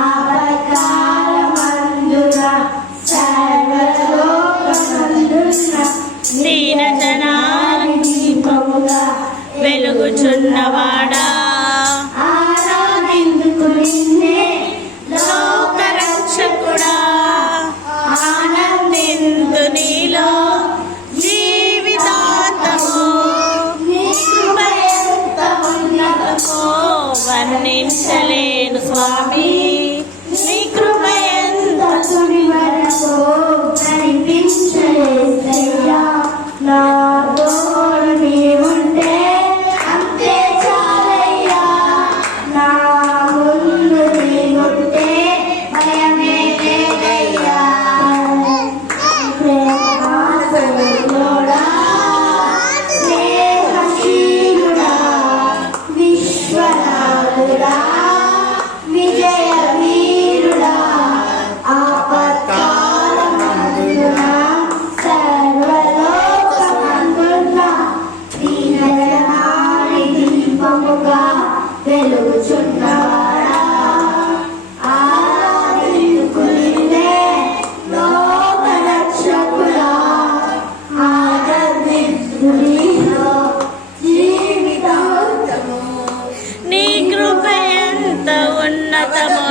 ఆపత్కాలమందున సర్వలోకమందున దీనజనానికి దీపముగా వెలుగుచున్నవాడా, ఆరాధింతుకు నిన్నే లోకరక్షకుడా, ఆనందింతు నీలో జీవితాంతము. నీ కృప ఎంత ఉన్నతమో వర్ణించలేను స్వామి, నీ కృప ఎంత తుది వరకు కనిపించలేదయ్యా. నా తోడు నీవుంటే అంతే చాలయ్యా. నా ముందు నీవుంటే భయమే లేదయ్యా. ప్రేమాసనుడా, స్నేహశీలుడా, విశ్వనాథుడా, విజయ వీరుడా, ఆపత్కాలమందున సర్వలోకమందున దీనజనాని దీపముగా వెలుగుచున్నవాడా, ఆరాధింతుకు నిన్నే లోకరక్షకుడా, ఆనందింతు నీలో జీవితాంతము. నీ కృప ఎంత ఉన్నతమో